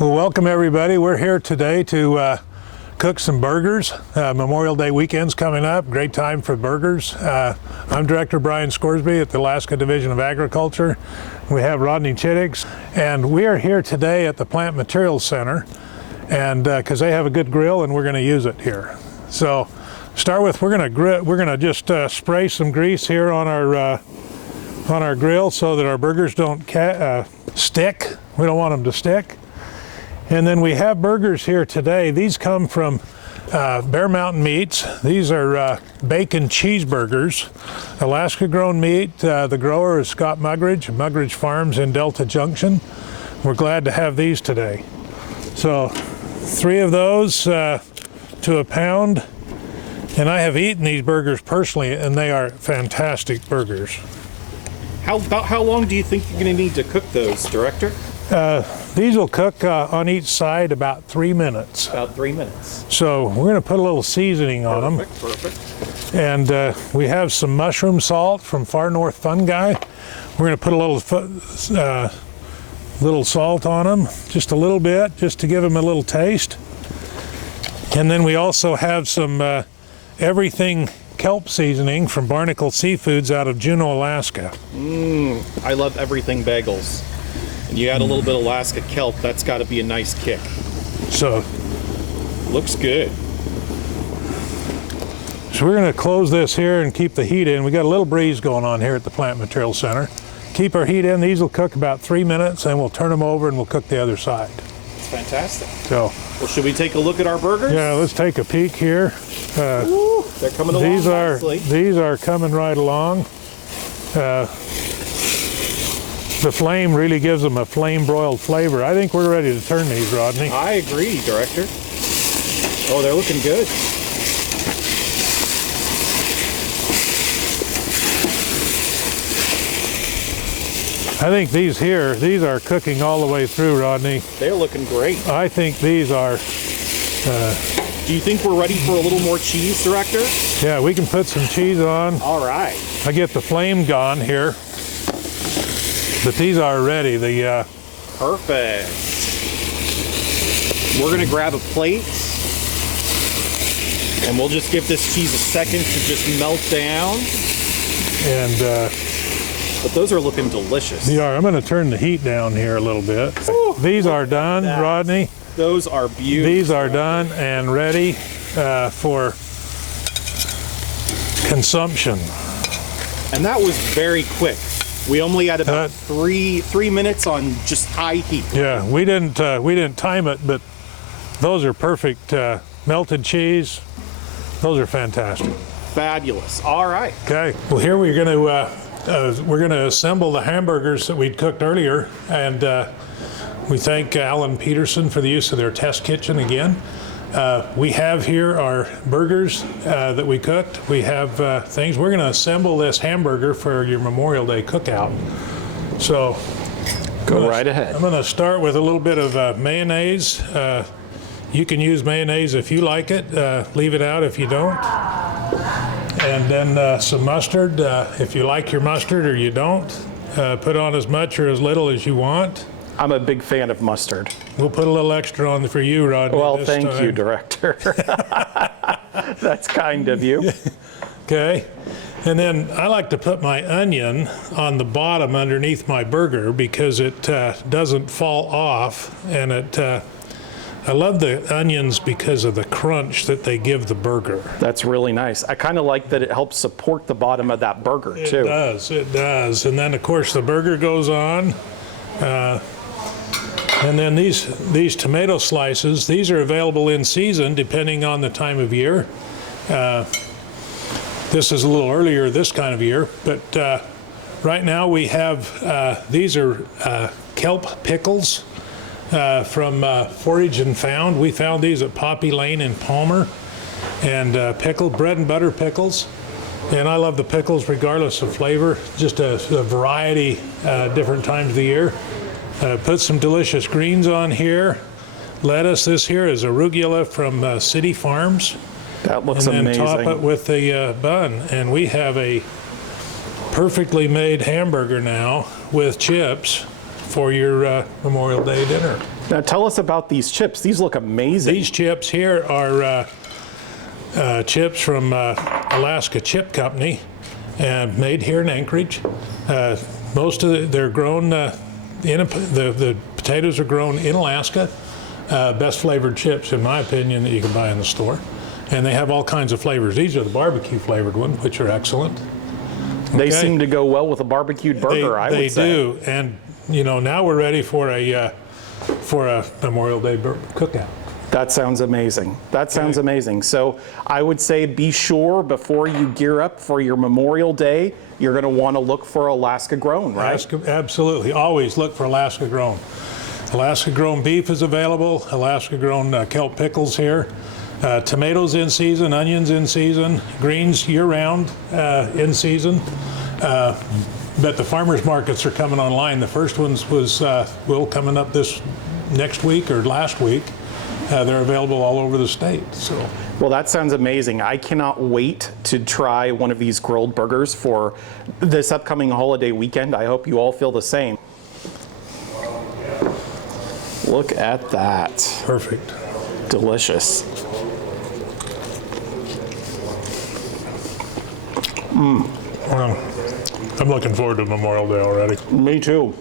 Well, welcome everybody. We're here today to cook some burgers. Memorial Day weekend's coming up. Great time for burgers. I'm Director Bryan Scoresby at the Alaska Division of Agriculture. We have Rodney and we are here today at the Plant Materials Center, and because they have a good grill and we're going to use it here. So, start with we're going to just spray some grease here on our grill so that our burgers don't stick. We don't want them to stick. And then we have burgers here today. These come from Bear Mountain Meats. These are bacon cheeseburgers, Alaska grown meat. The grower is Scott Mugridge, Mugridge Farms in Delta Junction. We're glad to have these today. So 3 of those to a pound. And I have eaten these burgers personally, and they are fantastic burgers. About how long do you think you're going to need to cook those, Director? These will cook on each side about 3 minutes. About 3 minutes. So we're going to put a little seasoning on them. Perfect. And we have some mushroom salt from Far North Fungi. We're going to put a little salt on them, just a little bit, just to give them a little taste. And then we also have some everything kelp seasoning from Barnacle Seafoods out of Juneau, Alaska. I love everything bagels. And you add a little bit of Alaska kelp, that's got to be a nice kick. So, looks good. So we're going to close this here and keep the heat in. We got a little breeze going on here at the Plant Materials Center. Keep our heat in. These will cook about 3 minutes, and we'll turn them over and we'll cook the other side. It's fantastic. So, well, should we take a look at our burgers? Yeah, let's take a peek here. Ooh, they're coming along nicely. These are coming right along. The flame really gives them a flame broiled flavor. I think we're ready to turn these, Rodney. I agree, Director. Oh, they're looking good. I think these are cooking all the way through, Rodney. They're looking great. I think these are... do you think we're ready for a little more cheese, Director? Yeah, we can put some cheese on. All right. I get the flame gone here. But these are ready. Perfect. We're going to grab a plate. And we'll just give this cheese a second to just melt down. And... but those are looking delicious. They are. I'm going to turn the heat down here a little bit. Ooh, these are done, Rodney. Those are beautiful. These are done and ready for consumption. And that was very quick. We only had about three minutes on just high heat. Yeah, we didn't time it, but those are perfect. Melted cheese. Those are fantastic. Fabulous. All right. Okay. Well, here we're going to assemble the hamburgers that we'd cooked earlier, and we thank Alan Peterson for the use of their test kitchen again. We have here our burgers that we cooked. We have things. We're going to assemble this hamburger for your Memorial Day cookout. So, go right ahead. I'm going to start with a little bit of mayonnaise. You can use mayonnaise if you like it. Leave it out if you don't. And then some mustard, if you like your mustard or you don't. Put on as much or as little as you want. I'm a big fan of mustard. We'll put a little extra on for you, Rodney. Well, thank you, Director. That's kind of you. Okay. And then I like to put my onion on the bottom underneath my burger because it doesn't fall off. And I love the onions because of the crunch that they give the burger. That's really nice. I kind of like that it helps support the bottom of that burger, too. It does. And then, of course, the burger goes on. And then these tomato slices, these are available in season depending on the time of year. This is a little earlier this kind of year, but right now we have, these are kelp pickles from Forage and Found. We found these at Poppy Lane in Palmer, and pickled bread and butter pickles. And I love the pickles regardless of flavor, just a variety different times of the year. Put some delicious greens on here. Lettuce, this here is arugula from City Farms. That looks amazing. And then top it with the bun. And we have a perfectly made hamburger now with chips for your Memorial Day dinner. Now tell us about these chips. These look amazing. These chips here are chips from Alaska Chip Company, made here in Anchorage. They're grown the potatoes are grown in Alaska. Best flavored chips, in my opinion, that you can buy in the store. And they have all kinds of flavors. These are the barbecue flavored ones, which are excellent. They seem to go well with a barbecued burger, I would say. They do. And, you know, now we're ready for a Memorial Day cookout. That sounds amazing. That sounds amazing. So I would say be sure before you gear up for your Memorial Day, you're going to want to look for Alaska grown, right? Absolutely. Always look for Alaska grown. Alaska grown beef is available. Alaska grown kelp pickles here. Tomatoes in season, onions in season, greens year round in season. But the farmers markets are coming online. The first ones will coming up this next week or last week. They're available all over the state. So. Well, that sounds amazing. I cannot wait to try one of these grilled burgers for this upcoming holiday weekend. I hope you all feel the same. Look at that. Perfect. Delicious. I'm looking forward to Memorial Day already. Me too.